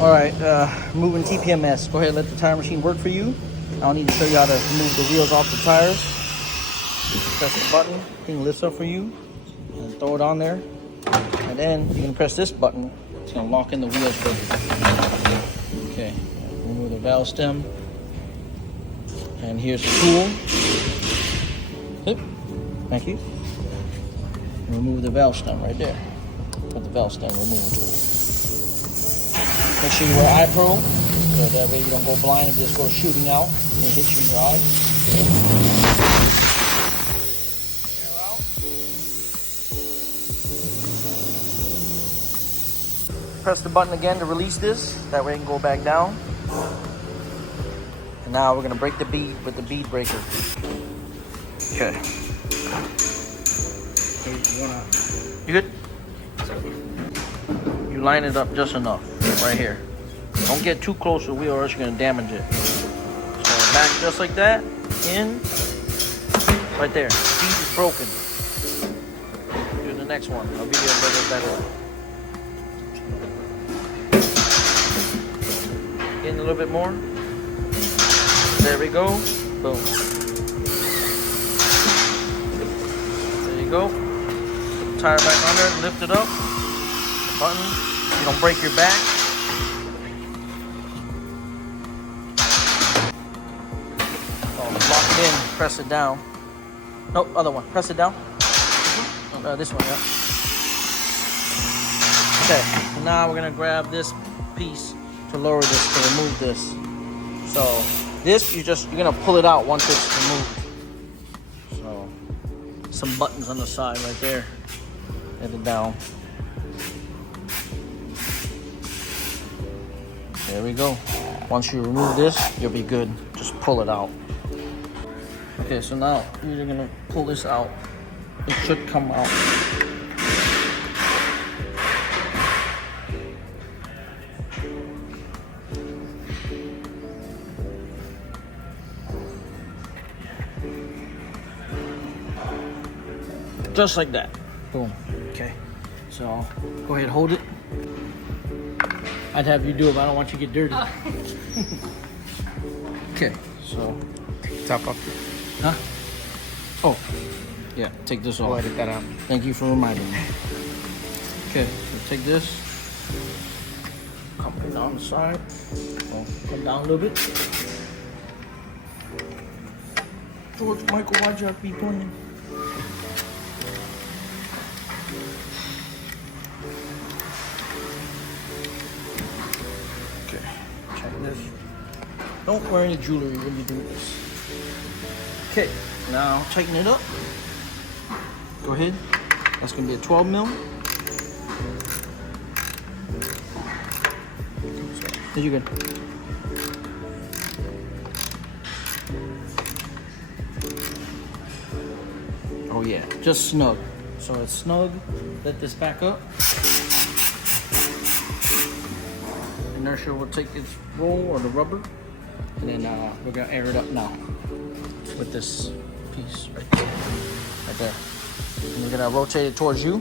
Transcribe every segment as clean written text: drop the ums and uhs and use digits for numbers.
All right, moving TPMS. Go ahead and let the tire machine work for you. I don't need to show you how to remove the wheels off the tires. Press the button, thing lifts up for you, and throw it on there. And then you can press this button. It's gonna lock in the wheels for you. Okay, remove the valve stem. And here's the tool. Yep. Thank you. Remove the valve stem right there. Put the valve stem removal tool. Make sure you wear eye pro, so that way you don't go blind if this goes shooting out and hit you in your eye. Air out. Press the button again to release this. That way it can go back down. And now we're gonna break the bead with the bead breaker. Okay. You good? You line it up just enough, right here. Don't get too close to the wheel or else you're gonna damage it. So back just like that, in, right there. Bead is broken. Do the next one. I'll give you a little better. In a little bit more. There we go. Boom. There you go. Put the tire back under, lift it up. The button. You don't break your back. Lock it in, press it down. No, other one. Press it down. This one, yeah. Okay, so now we're gonna grab this piece to lower this, to remove this. So this, you're gonna pull it out once it's removed. So some buttons on the side right there. Get it down. There we go. Once you remove this, you'll be good. Just pull it out. Okay, so now you're gonna pull this out. It should come out. Just like that. Boom. Okay. So go ahead, hold it. I'd have you do it, but I don't want you to get dirty. Okay, so Top off. huh? Oh, yeah, take this off. Edit that out. Thank you for reminding me. Okay, so take this. Come down the side. Oh, come down a little bit. George Michael, why'd you have to be playing? Okay, check this. Don't wear any jewelry when you do this. Okay, now tighten it up. Go ahead. That's gonna be a 12 mil. There you go. Oh yeah, just snug. So it's snug. Let this back up. Inertia will take its roll, or the rubber, and then we're gonna air it up now with this piece right there. Right there. And you're gonna rotate it towards you.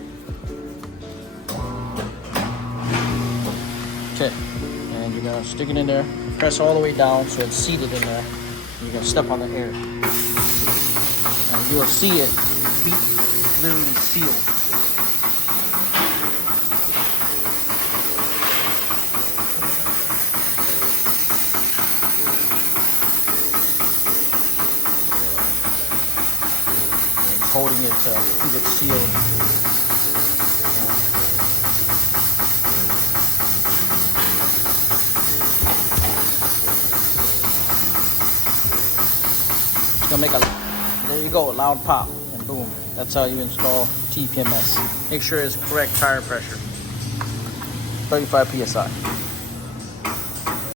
Okay. And you're gonna stick it in there, press all the way down so it's seated in there. And you're gonna step on the air. And you'll see it be literally sealed. Holding it to keep it sealed. It's gonna make there you go, a loud pop, and boom. That's how you install TPMS. Make sure it's correct tire pressure. 35 PSI.